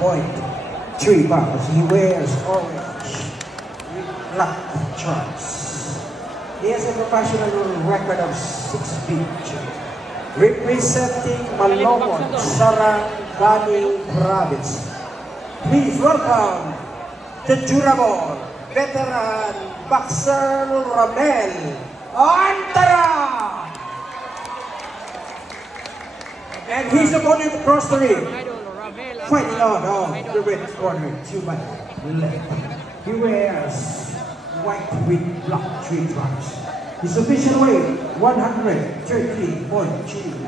3 pounds. He wears orange with black trunks. He has a professional record of 6 feet. Representing Malomon, Sarangani Province. Please welcome the durable veteran boxer Ramel Antara. And his opponent across the ring, fighting on the red corner to my left. He wears white with black 3 trunks. His official weight, 130.2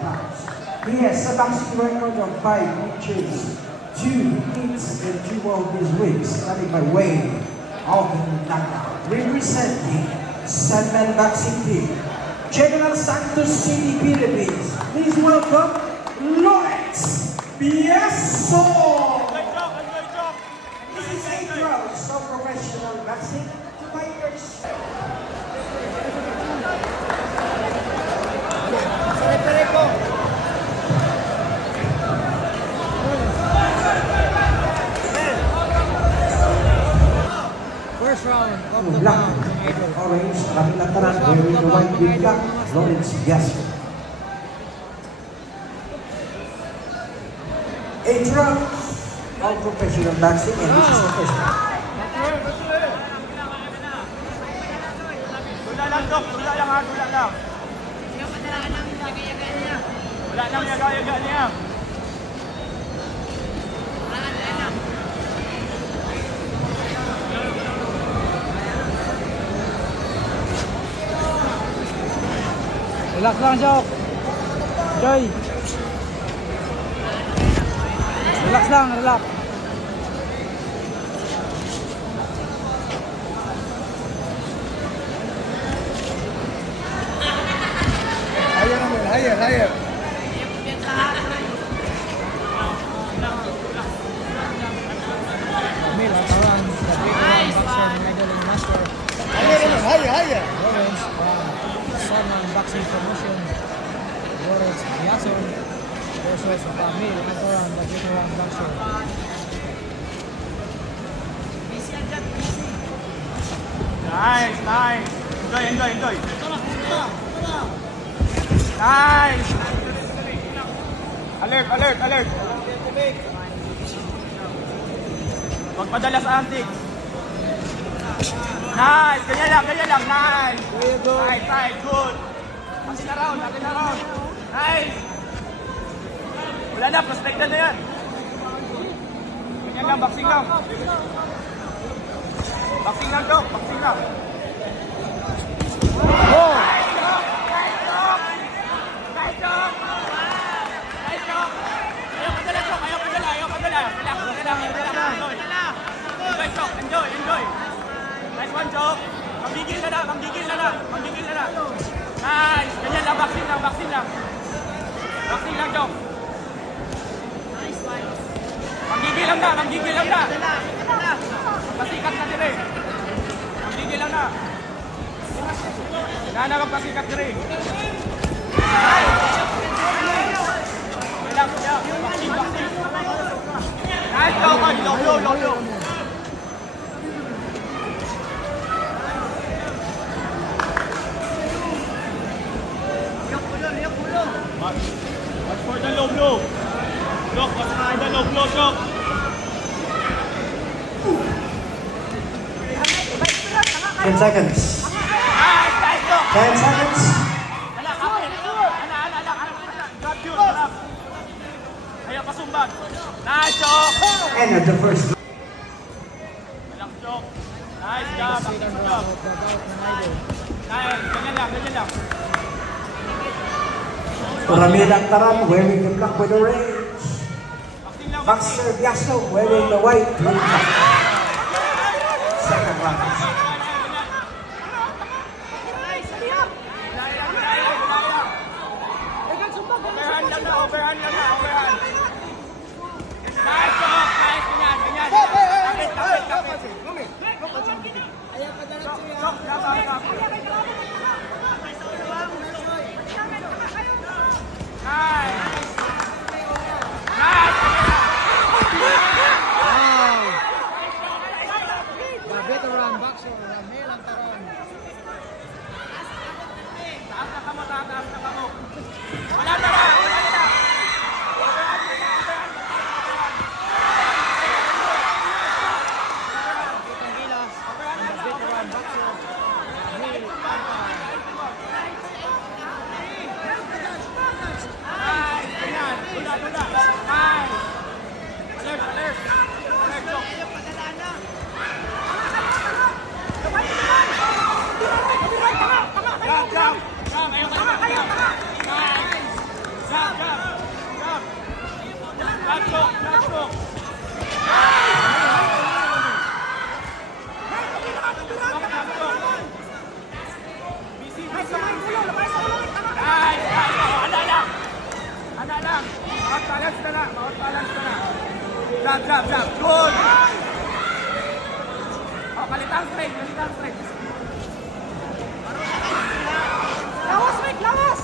pounds. He has a boxing record of 5 inches, 2 hits, and 2 of his wins, starting by way of knockout. Representing Sandman Boxing Team, General Santos City, Philippines. Please welcome Lawrence Biaso. This is 8 rounds of professional boxing fighters. First round of the round. Orange, Ramel Antara, wearing the white with black, Lawrence Biaso. 8 rounds of professional boxing, and this is the first round. Tula lang, Dok. Tula lang, ha? Tula lang. Wala nang yaga-yaga niya. Relax lang, Jok. Joy. Relax lang, relax. Higher naman, higher, higher. Ramel Antara, the veteran boxer, medal in master. Higher, higher. Lawrence Sandman Boxing Promotion. Lawrence Biaso versus Ramel Antara, the veteran boxer. Nice, nice. Enjoy, enjoy, enjoy. Nice. Alert, alert, alert. Huwag padala sa antik. Nice, ganyan lang, nice. Nice, nice, good. Atin na round. Nice. Wala na, prospected na yan. Ganyan lang, boxing lang. Boxing lang, Dok, boxing lang. Oh! Nice, Dok! Nice, Dok! Nice, Dok! Nice, Dok! Ayaw padala, Dok, ayaw padala. Relax. Enjoy, Dok, enjoy. Nice one, Dok. Manggigil na na. Nice, ganyan lang, boxing lang. Boxing lang, Dok. Manggigil lang na. Pasikat na dire. Manggigil lang na. Magpasikat dire. Relax. Boxing. Nice, Dok. Low. Watch for the low blow. Look, watch for the low blow, Dok. 10 seconds. 10 seconds. Ayaw pasumbag. Nice, Dok. End of the first. Relax, Dok. Nice job. Nice, ganyan lang. Ramel Antara wearing the black with orange. Boxer Biaso wearing the white with black. Second round. Overhand lang na. Nice, Dok. Nice, ganyan. Nice. ang straight, balik ang straight. Lawas, Mike, lawas!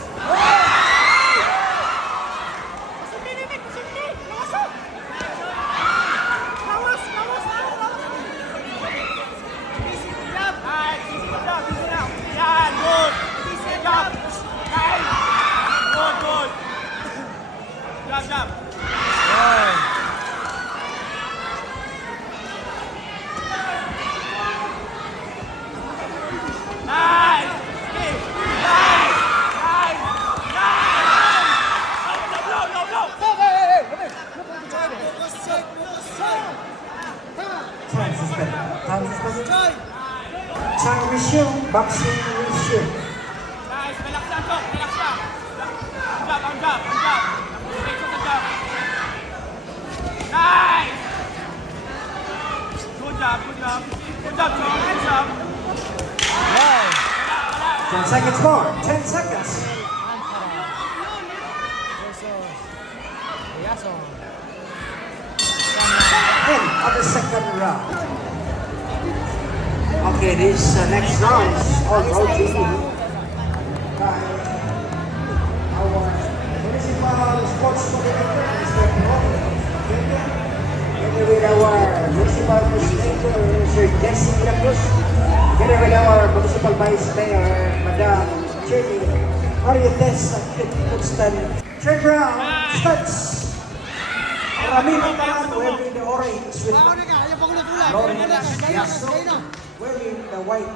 Positive, Mike, positive! Lawas, oh! Lawas! Easy job! Nice, easy job, easy now. Yan, good! Easy job! Nice! Good! Job! Nice! Time resume, boxing resume. Nice, relax lang, Chok. Relax lang. Ang jab. Take shot ang jab. Nice! Good job, Chok. Good job. 10 seconds more. 10 seconds. End of the second round. Okay, this next round is all brought to you by our municipal sports coordinator, Mr. Paul. Together with our municipal coordinator, Mr. Jesse Lacruz. Together with our municipal vice mayor, Madam Jenny Marietes Kutstan. Third round starts. Ramiro Taran wearing the orange with Lawrence Yasso wearing the white.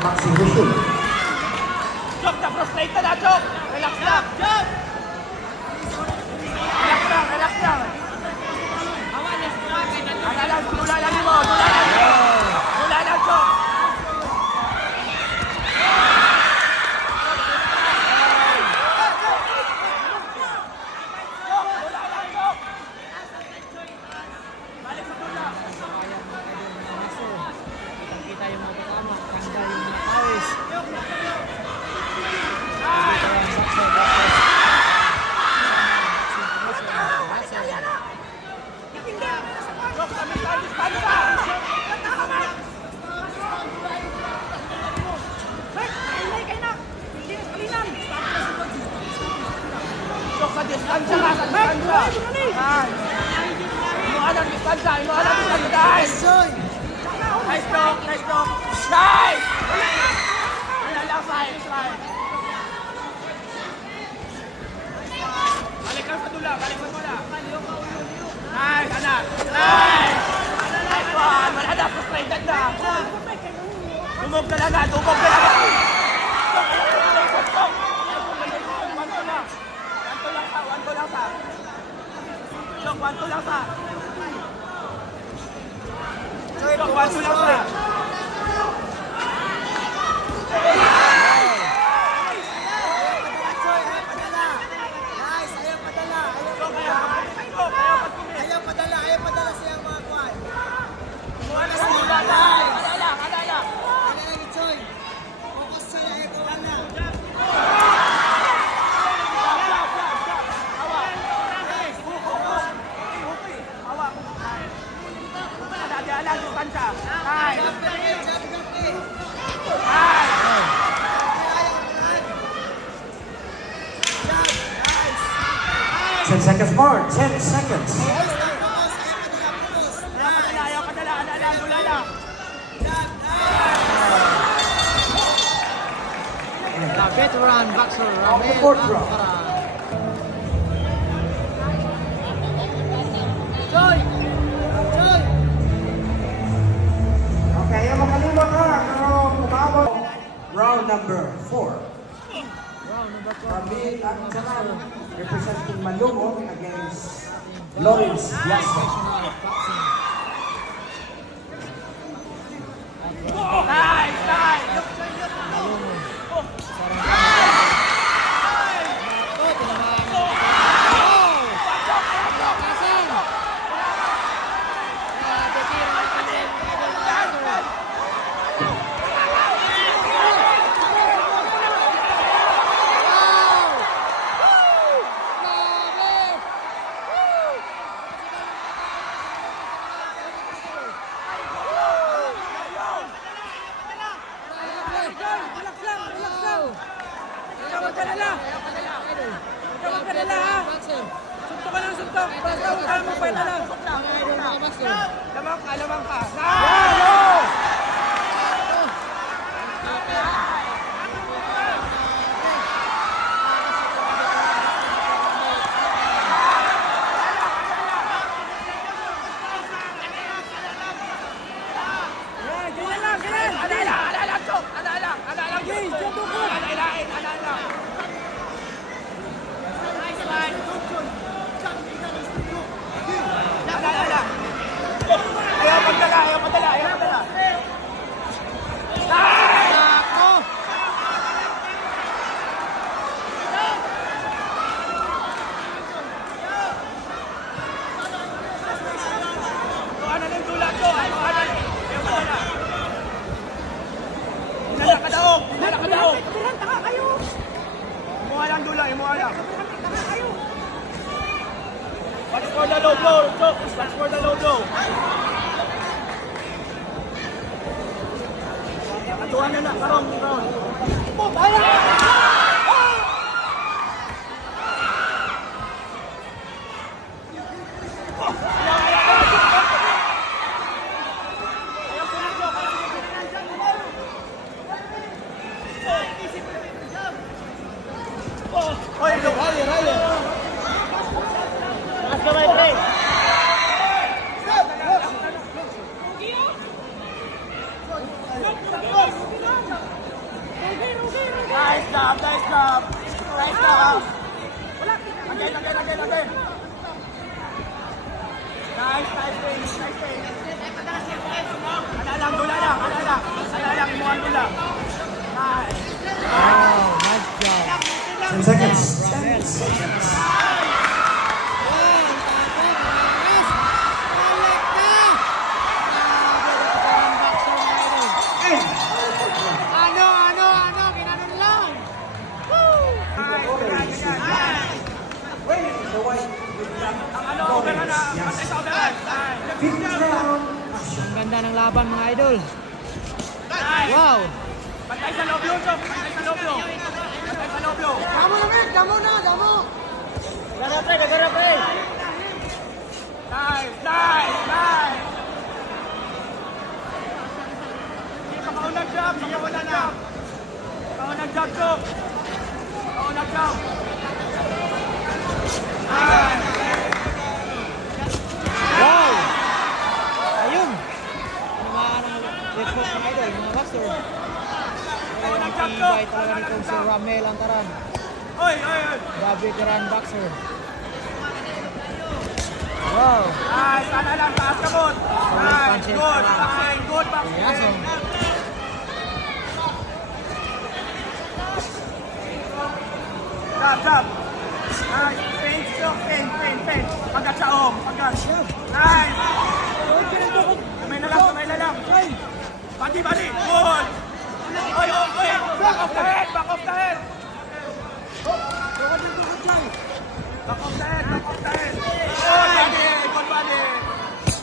Boxing resume. Chok, na-frustrated na, Chok! Relax lang! Relax lang! Dula lang mo! Dula lang, Chok! Balik sa dula! Kita yung mga kasama, tanggal yung mga pawis. Sa distansya ka, sa distansya! Inuha ng distansya! Nice, Chok! Nice! Wala lang, side! Balik ka sa dula! Nice, anak! Nice! Nice one! Wala na, frustrated na! Dumog na lang! Chok, 1-2 lang sa! Chok, 1-2 lang sa! Ayaw padala siyang mga kuwan. Adala! Choy. Focus sila, ayaw kuwan na. Adala, distansya! Nice! 10 seconds more. 10 seconds. Ayaw padala! Adala, dula lang! The veteran boxer Of the fourth Ramel round. Alcara. Okay, ayaw makalimot ha. Pero umabot. Round number 4. Wow, number 4. Ramil Antaran representing Malungo against Lawrence Biaso. Nice, nice. Lamang ka. Watch for the low blow, watch for the low blow. Atuhan na, karong. Nice job. Again. Nice finish. Adalang, imuhan dula. Nice. Wow, nice job. 10 seconds. 10 seconds. Ang ganda ng laban mga idol. Wow. Pantay sa loob yun, pantay sa loob yun. Damo na. Nagara pre. Nice. Pakaunag job, Chok. Wow. Ayun. Naman ang report mga idol, mga boxer. Ibay talaga nitong si Ramil Antaran. Oy. Grabe veteran boxer. Wow. Nice, sana lang, taas ka mo. Nice, good boxing. Biaso. Jab. Nice, paint. Pagkat sa om, Nice. Kamay na lang. Body. Good. Oy. Back off the head. Back off the head.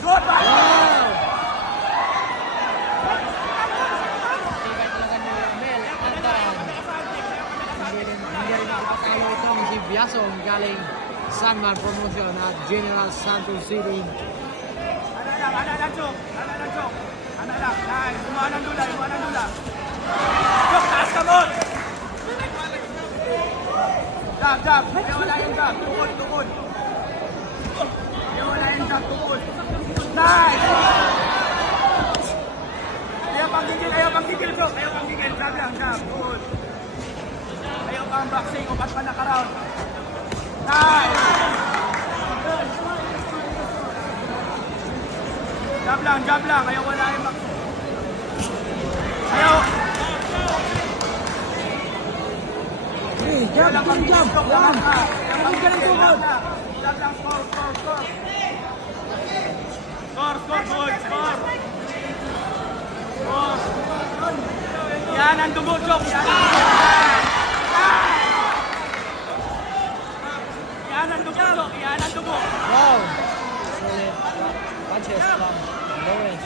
Good body. Ibay talaga ni Ramil Antaran. Hindi rin nakapatalo itong si Biaso galing Sanman Promotion at General Santos City. Ana lang. Nice. Imuhan ang dula. Chok, taas ka mo. Jab. Wala yung jab. Tukod. Nice. Ayaw pang gigil, Chok. Jab lang. Good. Ayaw ang boxing. Upat pa na ka-round. Nice! Jab lang. Ayaw wala yung boxing. Ayaw. Jab lang. Score. Yan ang dugo, Chok. Yan ang dugo. Wow! Solid punches from Lawrence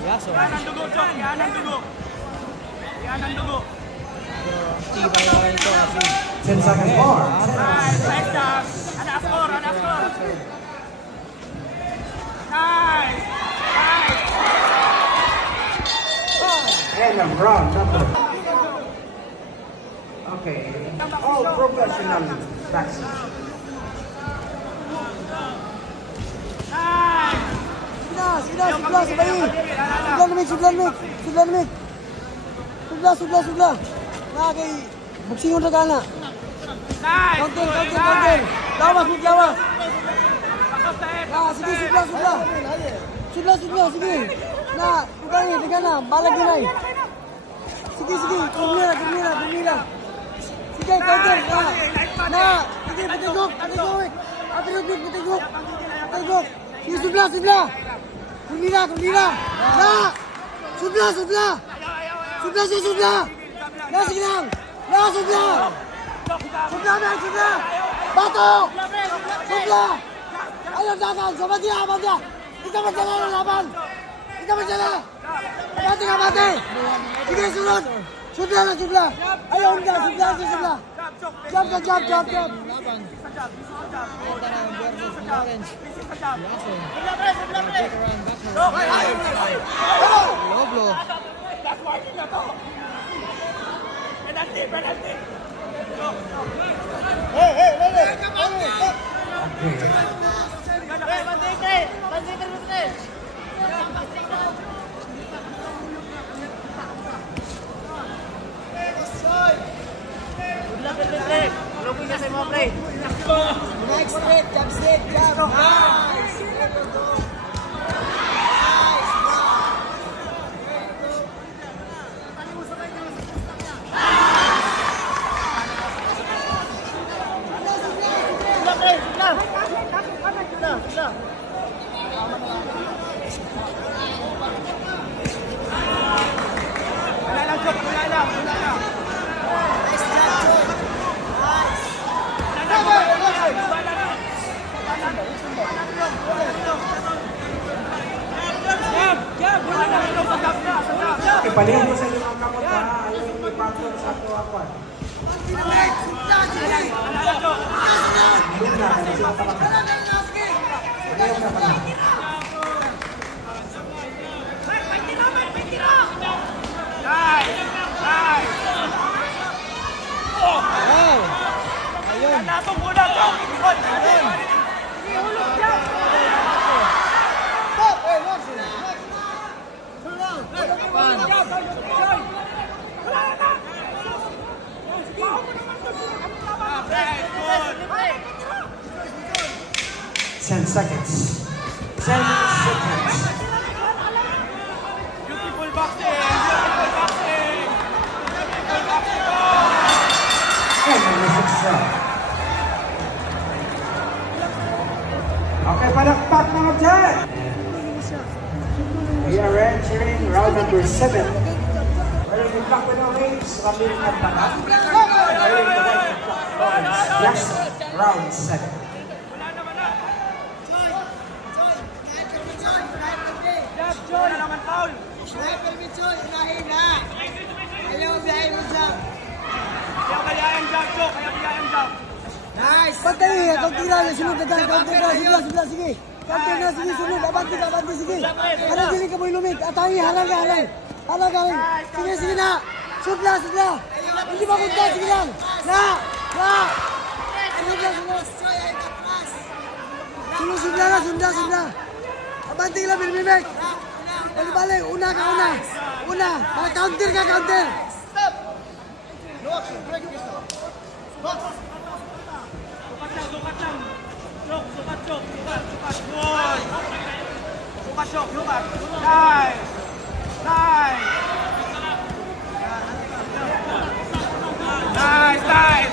Biaso. Yan ang dugo, Chok. Yan ang dugo. Tibay na rin ito kasi 10 seconds more. Nice job. Ada score. Nice. And a round number. Okay. All professional boxing. Nice. Sudlah, sebaik. Sudlah. Nah, kay boxing udah kana. Nice. Counter. Lawas. Nah, sige, sudlah. Sudlah, sige. Nah, bukan ni, dengan na, balag ginay. Sige, tumira. Sige, counter. Nah, sige, patagok. Sige, sudlah. Tumira. Nah, sudlah. Nah, sige lang. Nah, sudlah. Bato. Sudlah. Ayaw dagan, sabat dia. Kita berjalan laban. Mati. Sige, sunod. Sudlah. Ayaw enggak, sudlah. Jab. laban antara versus Lawrence Biaso. Take around back low blow. Next straight, jab. Ipalihan mo sa inyo ang kamot ha. Ayaw yung ipatong sa ato ako. Luna, kasi sila talaga. Ayaw na pala. Wow! Ayun. Ten seconds. Beautiful boxing. And number 6 round. Okay, palakpak mga dyan. We are entering round number 7. Where we block with our legs, Ramil Kampanak. Yes, round 7. Wala naman foul. Kaya yung jab, Chok. Nice. Patay, counter na, sunod na dyan. Counter na, sudlah, sige. Counter na, sige, sunod. Abante, sige. Harang dili ka mo ilumig. Atay, halang. Sige na. Sudlah. Hindi ba kunta, sige lang. Na. Sudlah. Abante ka lang, Bilmimek. Balik, una. Para counter ka. Lumat. Nice. Nice. Nice, nice.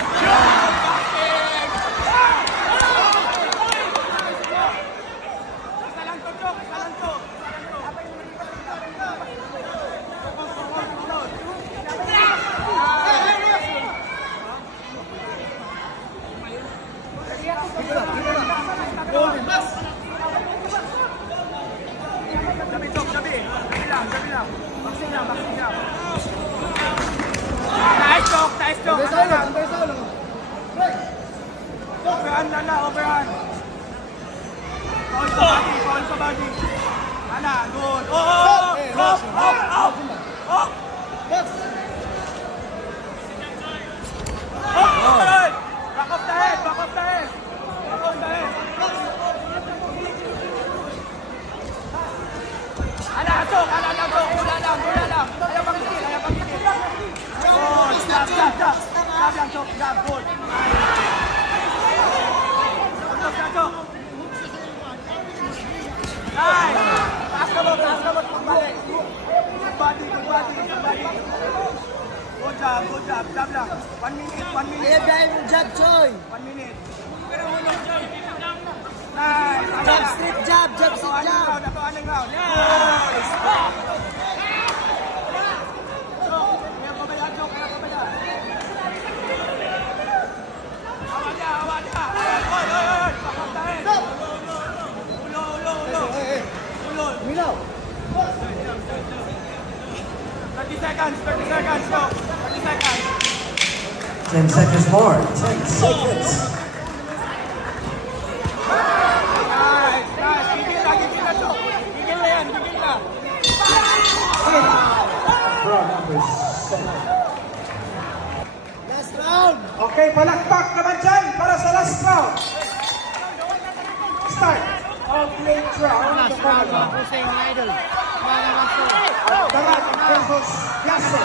Nice joke. Overhand na, overhand. Foul sa body. Ana, good. Up. Back off the head. Ana, joke. Gula lang. Ayaw pagkikil. Good. Jab lang, joke. Jab, good. Joke. Nice! Taas ka mo, pagbalik. Good body. Good job. Jab lang. 1 minute. Jab, Choy. 1 minute. Nice! Jab, slip jab. Ito aning round. Nice! Joke. Kaya pabaya. Awa niya. Oy. Papuntahin. Ulo. Milaw. 30 seconds. Go. 30 seconds. 10 seconds more. 10 seconds. Nice. Gigil na, Joke. Gigil na. Round number 7. Last round. Okay, palakpak naman dyan para sa last round. Start of late round. Last round, mga Hussein Idol. Mga master. Darat versus Yaso.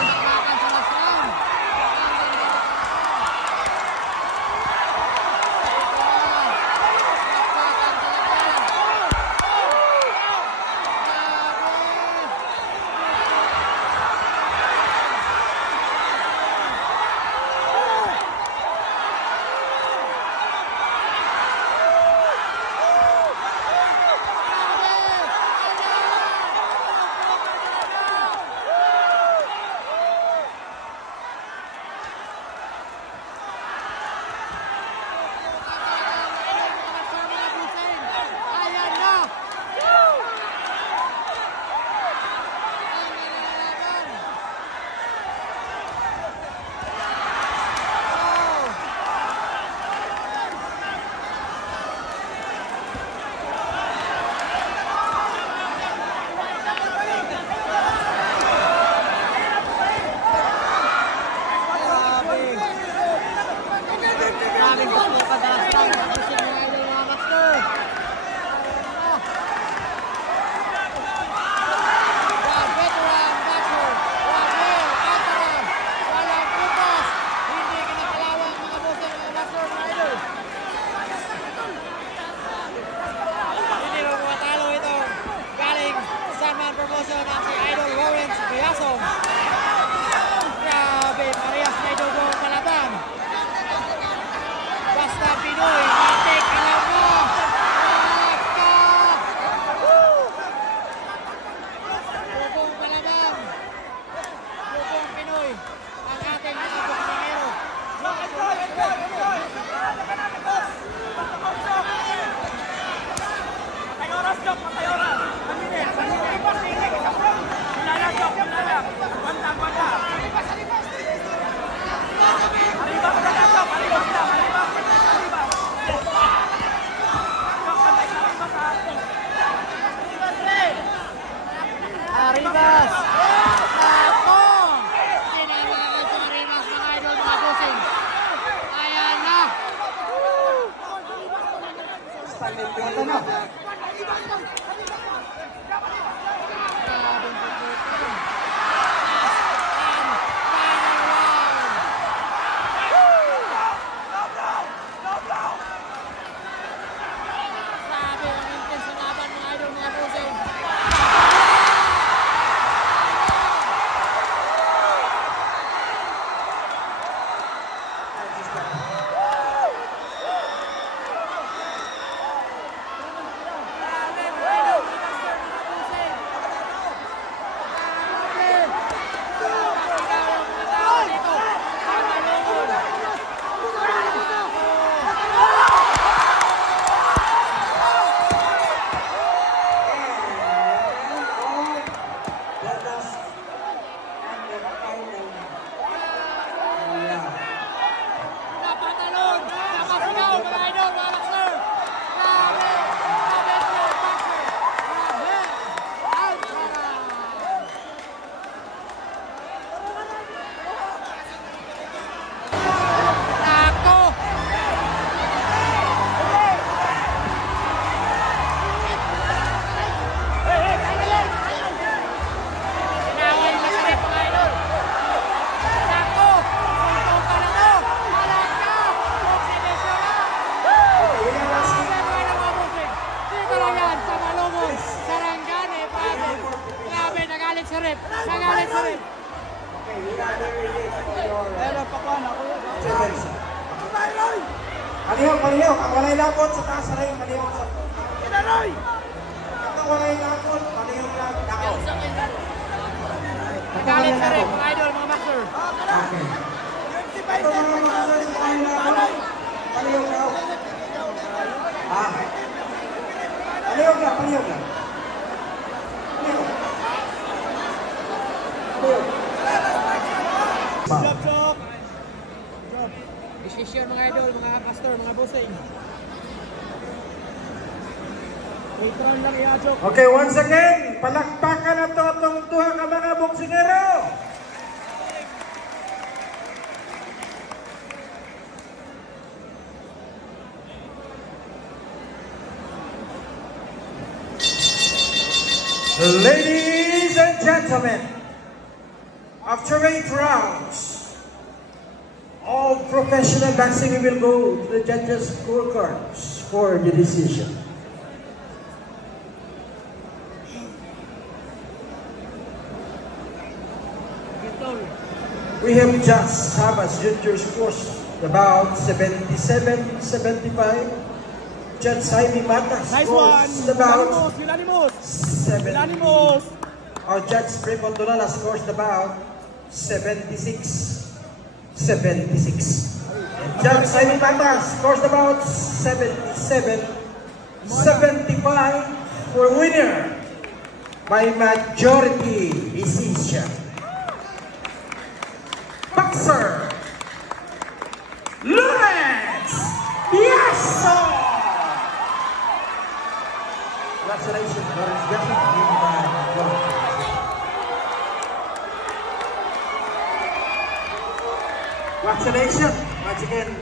Palihog. Ang walay lapot sa taas na rin. Palihog sa... Kinaroy! Ang walay lapot, palihog lang. Dakaw. Nagalit na rin, mga idol, mga master. Okay. Ito Ito mga master, palihog daw. Palihog lang. Palihog. Job. Decision mga idol, mga master, mga bossing. Wait lang i-adjok. Okay, once again, palakpakan na to itong duha ka mga boksingero. Ladies and gentlemen, after 8 rounds of professional boxing, we will go to the judges' scorecards for the decision. We have Judge Sabas Junior scores about 77-75. Judge Jaime Mata Nice scores one! about Unanimous! 70. Unanimous! Our Judge Raymond Dolala scores about 76-76. And Judge Jaime Mata scores about 77-75 for winner by majority decision. Boxer Lawrence Biaso! Congratulations, Lawrence Biaso. Congratulations once again.